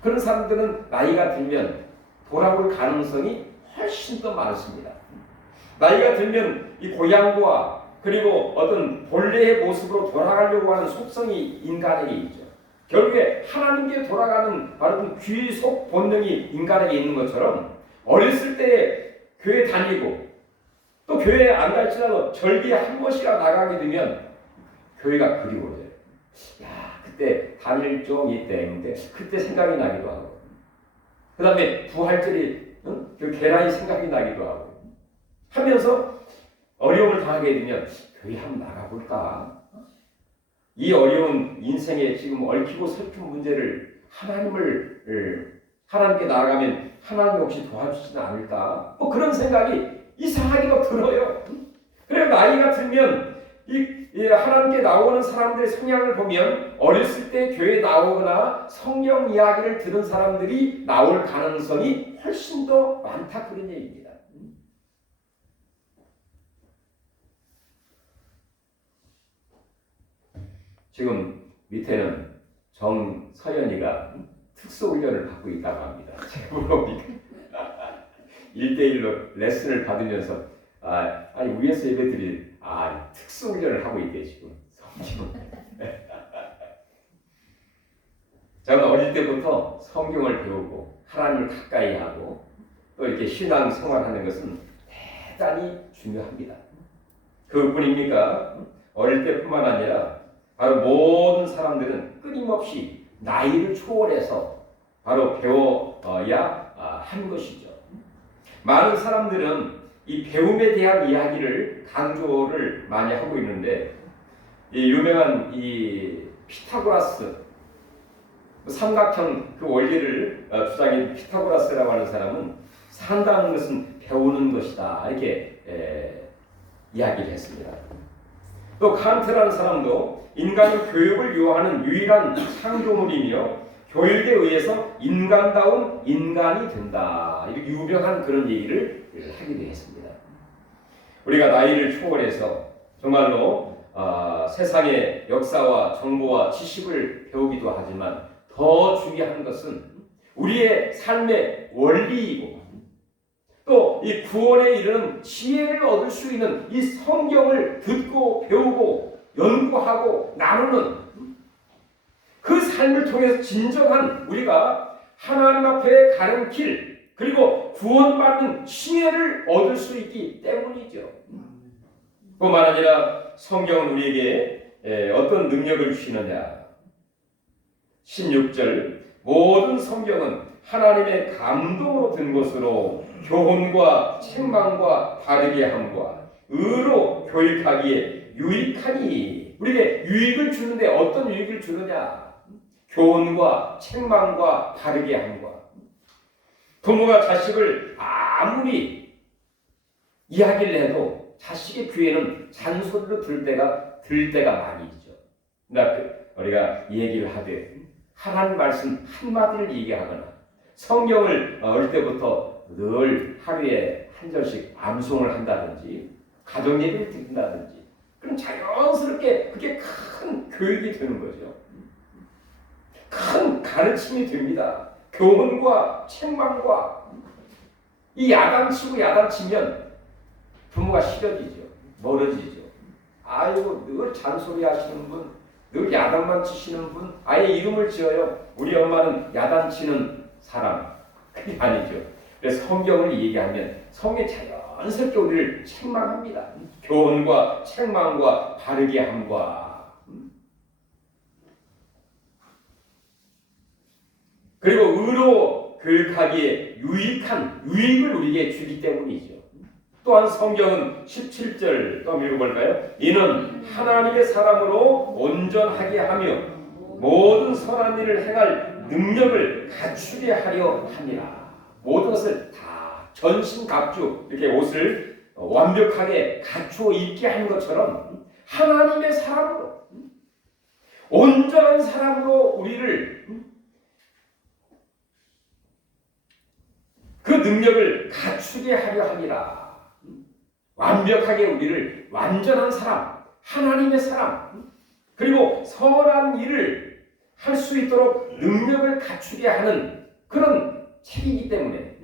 그런 사람들은 나이가 들면 돌아올 가능성이 훨씬 더 많습니다. 나이가 들면 이 고향과 그리고 어떤 본래의 모습으로 돌아가려고 하는 속성이 인간에게 있죠. 결국에 하나님께 돌아가는 바로 그 귀속 본능이 인간에게 있는 것처럼 어렸을 때에 교회 다니고 또 교회에 안 갈지라도 절기에 한 번씩이라도 나가게 되면 교회가 그리워져요. 야, 그때 다닐 좀 이때인데 그때 생각이 나기도 하고 그 다음에 부활절이 그 계란이 생각이 나기도 하고 하면서 어려움을 당하게 되면 교회 한번 나가볼까? 이 어려운 인생에 지금 얽히고 설킨 문제를 하나님께 나아가면 하나님 혹시 도와주시지 않을까? 뭐 그런 생각이 이상하게도 들어요. 그래서 나이가 들면 이 하나님께 나오는 사람들의 성향을 보면 어렸을 때 교회에 나오거나 성경 이야기를 들은 사람들이 나올 가능성이 훨씬 더 많다 그런 얘기입니다. 지금 밑에는 정서연이가 특수훈련을 받고 있다고 합니다. 제가 물어보니까 1대1로 레슨을 받으면서 아니 위에서 예배드리 특수 훈련을 하고 있대 지금 성경. 저는 어릴 때부터 성경을 배우고 하나님을 가까이 하고 또 이렇게 신앙 생활하는 것은 대단히 중요합니다. 그뿐입니까? 어릴 때뿐만 아니라 바로 모든 사람들은 끊임없이 나이를 초월해서 바로 배워야 하는 것이죠. 많은 사람들은 이 배움에 대한 이야기를 강조를 많이 하고 있는데 이 유명한 이 피타고라스 삼각형 그 원리를 주장한 피타고라스라고 하는 사람은 산다는 것은 배우는 것이다 이렇게 이야기를 했습니다. 또 칸트라는 사람도 인간이 교육을 요하는 유일한 창조물이며 교육에 의해서 인간다운 인간이 된다 이렇게 유명한 그런 얘기를 하기도 했습니다. 우리가 나이를 초월해서 정말로 세상의 역사와 정보와 지식을 배우기도 하지만 더 중요한 것은 우리의 삶의 원리이고 또 이 구원에 이르는 지혜를 얻을 수 있는 이 성경을 듣고 배우고 연구하고 나누는 그 삶을 통해서 진정한 우리가 하나님 앞에 가는 길 그리고 구원받는 지혜를 얻을 수 있기 때문이죠. 뿐만 아니라 성경은 우리에게 어떤 능력을 주시느냐 16절 모든 성경은 하나님의 감동으로 든 것으로 교훈과 책망과 바르게 함과 의로 교육하기에 유익하니 우리에게 유익을 주는데 어떤 유익을 주느냐 교훈과 책망과 바르게 함과 부모가 자식을 아무리 이야기를 해도 자식의 귀에는 잔소리로 들 때가 많이 있죠. 우리가 얘기를 하되 하나님 말씀 한마디를 얘기하거나 성경을 어릴 때부터 늘 하루에 한 절씩 암송을 한다든지 가정 예배를 드린다든지 그럼 자연스럽게 그게 큰 교육이 되는 거죠. 큰 가르침이 됩니다. 교훈과 책망과 이 야단치면 부모가 싫어지죠. 멀어지죠. 아이고 늘 잔소리 하시는 분, 늘 야단만 치시는 분, 아예 이름을 지어요. 우리 엄마는 야단치는 사람. 그게 아니죠. 그래서 성경을 얘기하면 성경이 자연스럽게 우리를 책망합니다. 교훈과 책망과 바르게 함과 그리고 의로 교육하기에 유익한 유익을 우리에게 주기 때문이죠. 또한 성경은 17절 또 읽어볼까요? 이는 하나님의 사람으로 온전하게 하며 모든 선한 일을 행할 능력을 갖추게 하려 함이라. 모든 것을 다 전신갑주 이렇게 옷을 완벽하게 갖추어 입게 하는 것처럼 하나님의 사람으로 온전한 사람으로 우리를 그 능력을 갖추게 하려 함이라. 완벽하게 우리를 완전한 사람, 하나님의 사람, 그리고 선한 일을 할 수 있도록 능력을 갖추게 하는 그런 책이기 때문에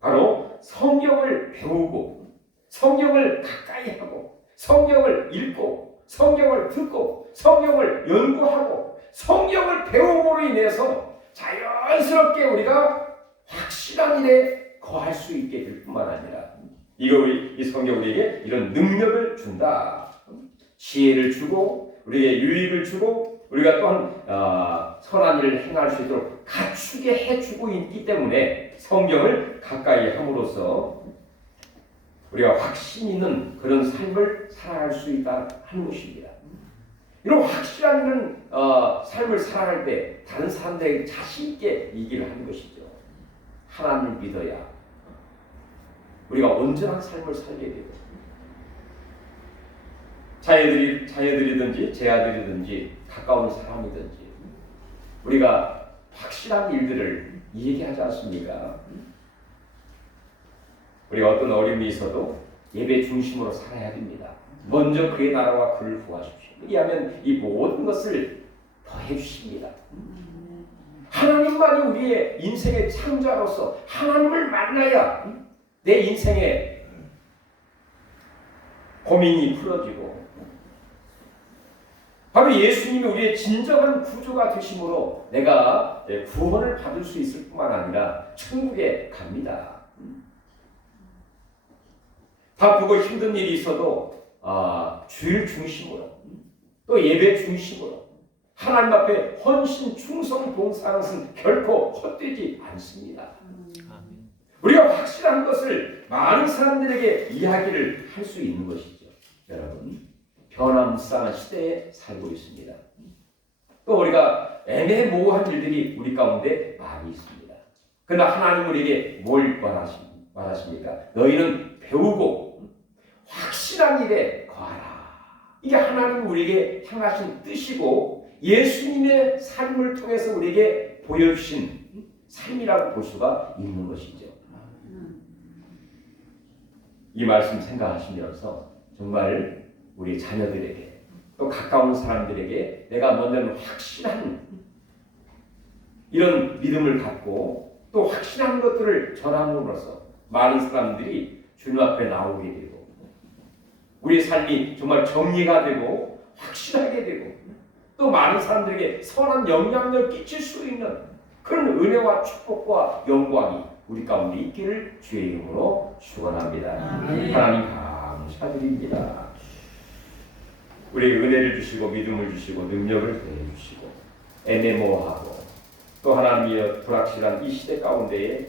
바로 성경을 배우고 성경을 가까이 하고 성경을 읽고 성경을 듣고 성경을 연구하고 성경을 배움으로 인해서 자연스럽게 우리가 확실한 일에 거할 수 있게 될 뿐만 아니라 이 성경 우리에게 이런 능력을 준다. 지혜를 주고 우리에게 유익을 주고 우리가 또한 선한 일을 행할 수 있도록 갖추게 해주고 있기 때문에 성경을 가까이 함으로써 우리가 확신 있는 그런 삶을 살아갈 수 있다 하는 것입니다. 이런 확실한 그런 삶을 살아갈 때 다른 사람들에게 자신 있게 얘기를 하는 것이죠. 하나님을 믿어야 우리가 온전한 삶을 살게 되고 자녀들이든지 제 아들이든지 가까운 사람이든지 우리가 확실한 일들을 얘기하지 않습니까? 우리가 어떤 어려움이 있어도 예배 중심으로 살아야 됩니다. 먼저 그의 나라와 그를 구하십시오. 이하면 이 모든 것을 더해 주십니다. 하나님만이 우리의 인생의 창자로서 하나님을 만나야 내 인생에 고민이 풀어지고 바로 예수님이 우리의 진정한 구주가 되심으로 내가 구원을 받을 수 있을 뿐만 아니라 천국에 갑니다. 바쁘고 힘든 일이 있어도 주일 중심으로 또 예배 중심으로 하나님 앞에 헌신 충성 봉사하는 것은 결코 헛되지 않습니다. 우리가 확실한 것을 많은 사람들에게 이야기를 할 수 있는 것이죠. 여러분, 변화무쌍한 시대에 살고 있습니다. 또 우리가 애매모호한 일들이 우리 가운데 많이 있습니다. 그러나 하나님 우리에게 뭘 말하십니까? 너희는 배우고 확실한 일에 거하라. 이게 하나님 우리에게 향하신 뜻이고 예수님의 삶을 통해서 우리에게 보여주신 삶이라고 볼 수가 있는 것이죠. 이 말씀 생각하시면서 정말 우리 자녀들에게 또 가까운 사람들에게 내가 먼저는 확실한 이런 믿음을 갖고 또 확실한 것들을 전함으로써 많은 사람들이 주님 앞에 나오게 되고 우리의 삶이 정말 정리가 되고 확실하게 되고 또 많은 사람들에게 선한 영향력을 끼칠 수 있는 그런 은혜와 축복과 영광이 우리 가운데 있기를 주의 이름으로 축원합니다. 하나님 감사드립니다. 우리에게 은혜를 주시고 믿음을 주시고 능력을 더해주시고 애매모호하고 또 하나님의 불확실한 이 시대 가운데에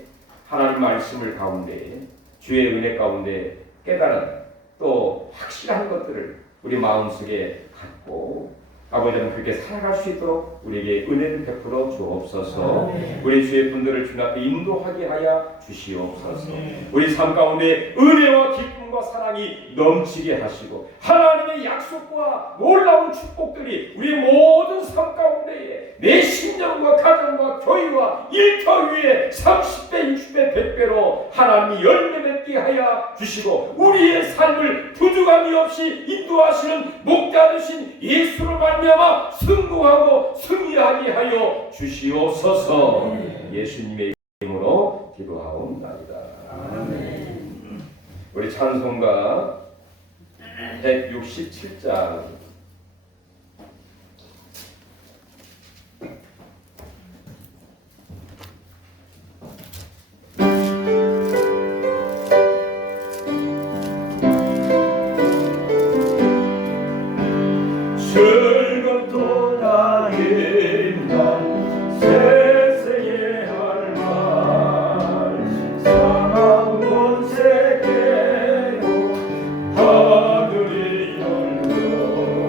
하나님 말씀을 가운데에 주의 은혜 가운데 깨달은 또 확실한 것들을 우리 마음속에 갖고 아버지 하나님 그렇게 살아갈 수 있도록 우리에게 은혜를 베풀어 주옵소서. 우리 주의 분들을 주님 앞에 인도하게 하여 주시옵소서. 우리 삶 가운데 은혜와 기쁨과 사랑이 넘치게 하시고 하나님의 약속과 놀라운 축복들이 우리 모든 삶 가운데에 내 심령과 가정과 교회와 일터 위에 30배, 60배, 100배로 하나님이 열매 맺게 하여 주시고 우리의 삶을 부족함이 없이 인도하시는 목자 되신 예수를 말미암아 승부하고 승리하게 하여 주시옵소서. 예수님의 이름으로 기도하옵나이다. 아멘. 우리 찬송가 167장 즐겁도 나의 날 세세에 할 말 사랑은 세계로 하늘이 열려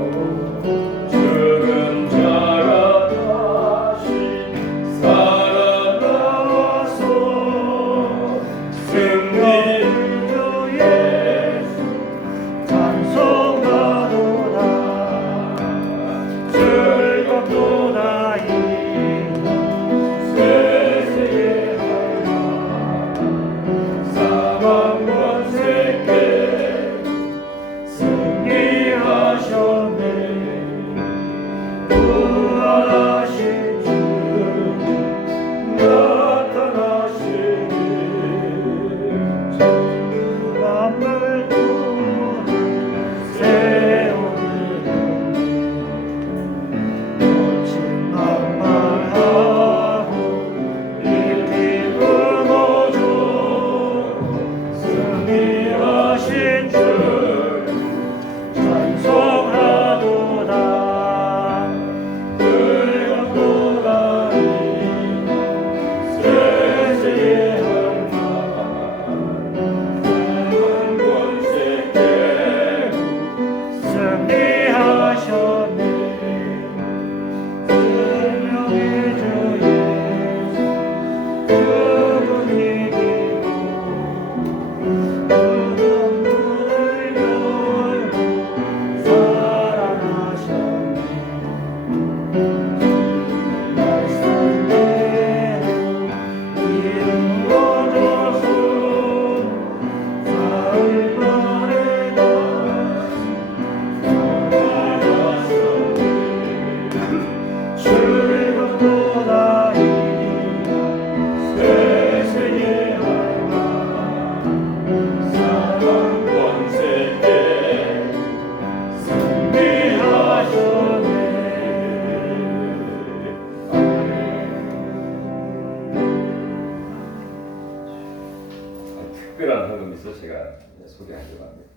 특별한 헌금이 있어 제가 소개하려고 합니다.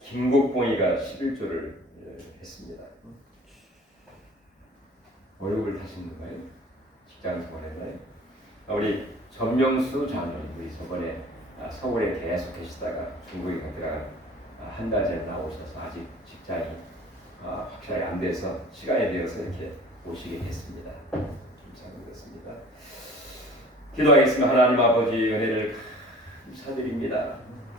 김국봉이가 11조를 했습니다. 월급을 타시는 거예요? 직장 보내나요? 우리 전명수 장로님, 우리 저번에 서울에 계속 계시다가 중국에 갔다가 한 달 전에 나오셔서 아직 직장이 확실하게 안 돼서 시간이 되어서 이렇게 오시게 됐습니다. 감사드리겠습니다. 기도하겠습니다. 하나님 아버지 은혜를 감사드립니다.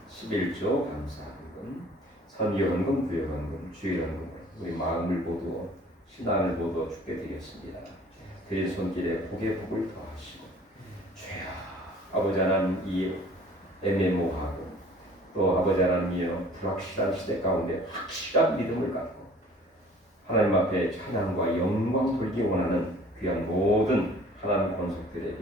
11조 감사헌금, 선교헌금, 구역헌금, 주일헌금, 우리 마음을 모두 신앙을 모두 주께 드리겠습니다. 드린 손길에 복의 복을 더하시고 주여 아버지 하나님 이 애매모호하고 또 아버지 하나님이여 불확실한 시대 가운데 확실한 믿음을 갖고 하나님 앞에 찬양과 영광 돌기 원하는 귀한 모든 하나님 권속들에게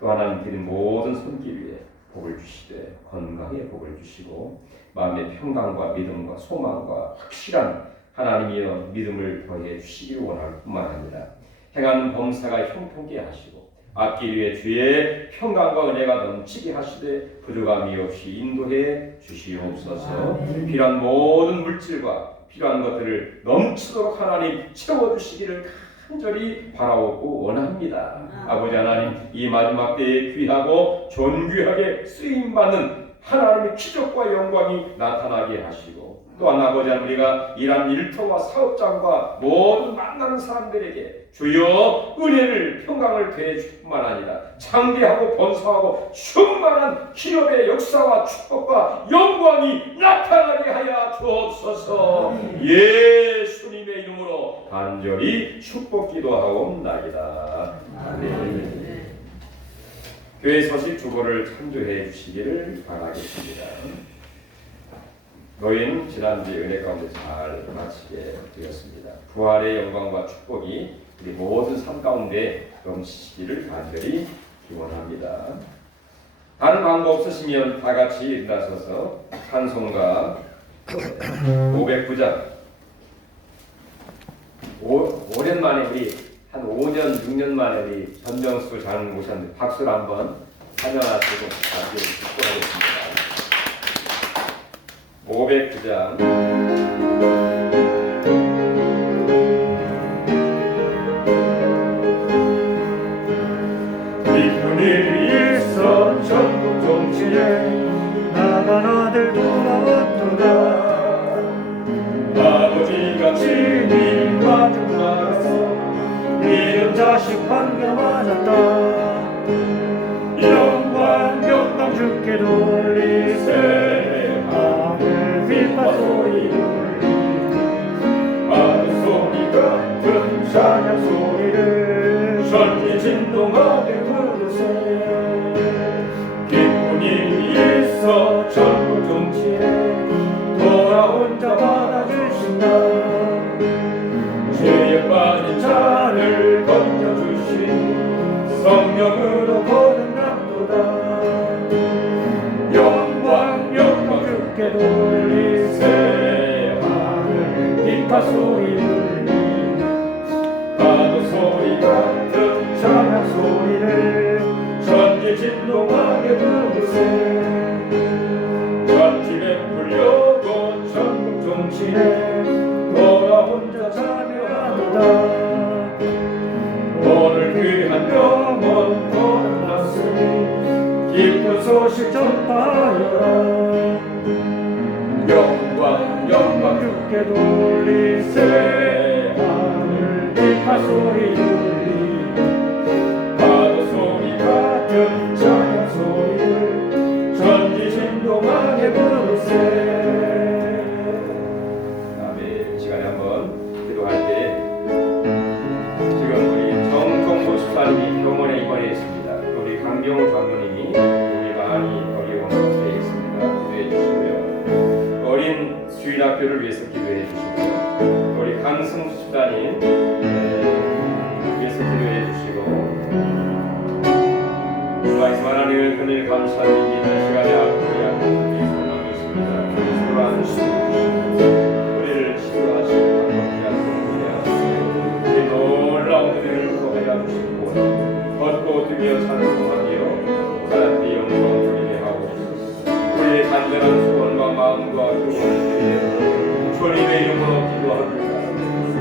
또 하나님 드린 모든 손길 위에 복을 주시되 건강에 복을 주시고 마음의 평강과 믿음과 소망과 확실한 하나님이여 믿음을 더해 주시기 원할 뿐만 아니라 행하는 범사가 형통케 하시고 앞길 위에 주의 평강과 은혜가 넘치게 하시되 부족함이 없이 인도해 주시옵소서. 필요한 모든 물질과 필요한 것들을 넘치도록 하나님 채워주시기를 간절히 바라오고 원합니다. 아버지 하나님 이 마지막 때에 귀하고 존귀하게 쓰임받는 하나님의 기적과 영광이 나타나게 하시고 또한 아버지 하나님 우리가 일한 일터와 사업장과 모든 만나는 사람들에게 주여 은혜를 평강을 더해줄 뿐만 아니라 창대하고 번성하고 충만한 기업의 역사와 축복과 영광이 나타나게 하여 주옵소서. 예수님의 이름으로 간절히 축복 기도하옵나이다. 아멘. 교회 소식 주보를 참조해 주시기를 바라겠습니다. 너희는 지난주에 은혜 가운데 잘 마치게 되었습니다. 부활의 영광과 축복이 우리 모든 삶 가운데 넘치시기를 간절히 기원합니다. 다른 방법 없으시면 다 같이 일어나셔서 찬송가 509장 오랜만에 우리 한 5년 6년 만에 우리 전명수 장로님 오셨는데 박수를 한번 환영하시고 같이 축복하겠습니다. 509장 기쁜 일이 있어 전국 정치에 나만 아들 돌아왔도다. 아버지같이 네 가족 나가서 믿음 자식 반겨 맞았다. 영광 주께 돌리세 하늘 빛과 소리 많은 소리 같은 찬양 소리를 전기 진동하게 부르세. 기쁜 일이 있어 전국 정치에 돌아온 자 받아주신다. 죄에 빠진 자를 건져주신 성령으로 거듭났도다. 영광 주께 돌리세 하늘 빛과 소리 파도 소리 같은 찬양 소리를 전기 진동하게 부르세. 전집에 풀려고 전국 종치에 돌아온 자 참여하도다. 오늘 귀한 병원 거듭났으니 기쁜 소식 전파하여라. 영광 주께 돌리세 하늘 빛과 소리 파도 소리 같은 찬양 소리를 전지 진동하게 부르세. 아멘. 이 시간에 한번 기도할 때 지금 우리 정종모 집사님이 병원에 입원해 있습니다. 우리 강병우 장로님이 우리 많이 거기 원하게 있습니다. 기도해 주시고요. 어린 주일학교를 위해서 기도해 주시고요. 우리 강승수 집사님 위해서 기도해 주시고 주와의 하나님을 그늘 감사드립니다. 시간에 앞으로 약속이 소망이 있습니다. 그리스도로 안수시고 우리를 치료하시고 방법이 하시고 우리 놀라운 은혜를 구하여 주시고 걷고 뛰며 찬송하며 하나님의 영광 돌리게 하옵소서. 간절한 소원과 마음과 기도를 주님의 이름으로 기도합니다.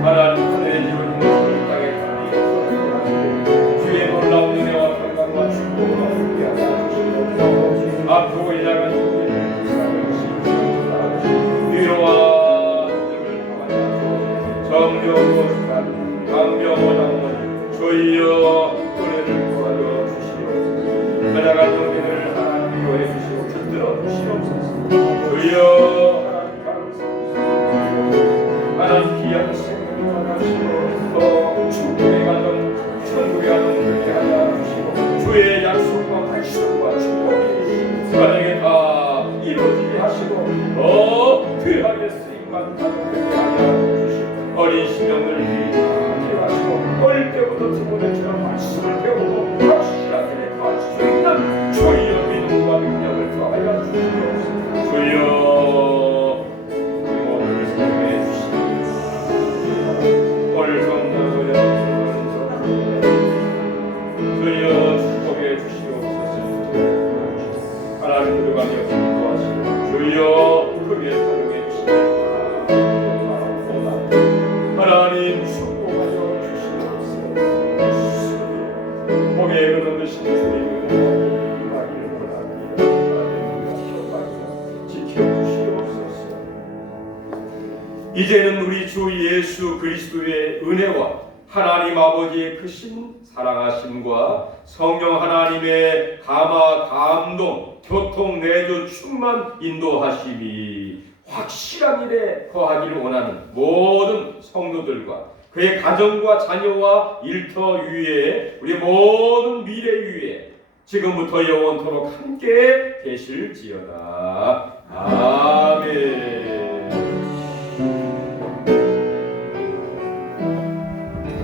하나님 하늘의 집을 힘을 땅에 가니 주의 놀라운 은혜와 평강과 축복으로 함께하사 주시옵소서. 아프고 일하는 우리를 살아주시옵소서. 위로와 힘을 통하여 정령으로 강명을 하는 주여 은혜를 도와줘 주시옵소서. 가나간 영혼을 하나님 위로해 주시고 붙들어 주시옵소서. 주여 하나님 감사합니다. 하나님 귀한 생명을 받아주시고 또 축복의 가정 천국의 가정 되게 하여 주시고 주의 약속과 말씀과 축복이 가정에 다 이루어지게 하시고 더 귀하게 쓰임만 가정되게 하여 주시고 어린 심령들 위하게 하시고 어릴 때부터 부모님처럼 말씀을 배우고 확실하게 가질 수 있는 주여 믿음과 능력을 더하여 주시옵소서. 주여 우리 모두를 사용해 주시옵소서. 오늘 성도의 주여 축복해 주시옵소서. 하나님 그동안 역시 도와주시고 주여 크게 사용해 주시옵소서. 하나님 축복하여 주시옵소서. 복의 은혜 되신 주님의 은혜를 원하옵나이다. 지켜주시옵소서. 이제는 우리 주 예수 그리스도의 은혜와 하나님 아버지의 크신 사랑하심과 성령 하나님의 감화 감동 교통 내주 충만 인도하심이 확실한 일에 거하기를 원하는 모든 성도들과 그의 가정과 자녀와 일터 위에 우리 모든 미래 위에 지금부터 영원토록 함께 계실지어다. 아멘.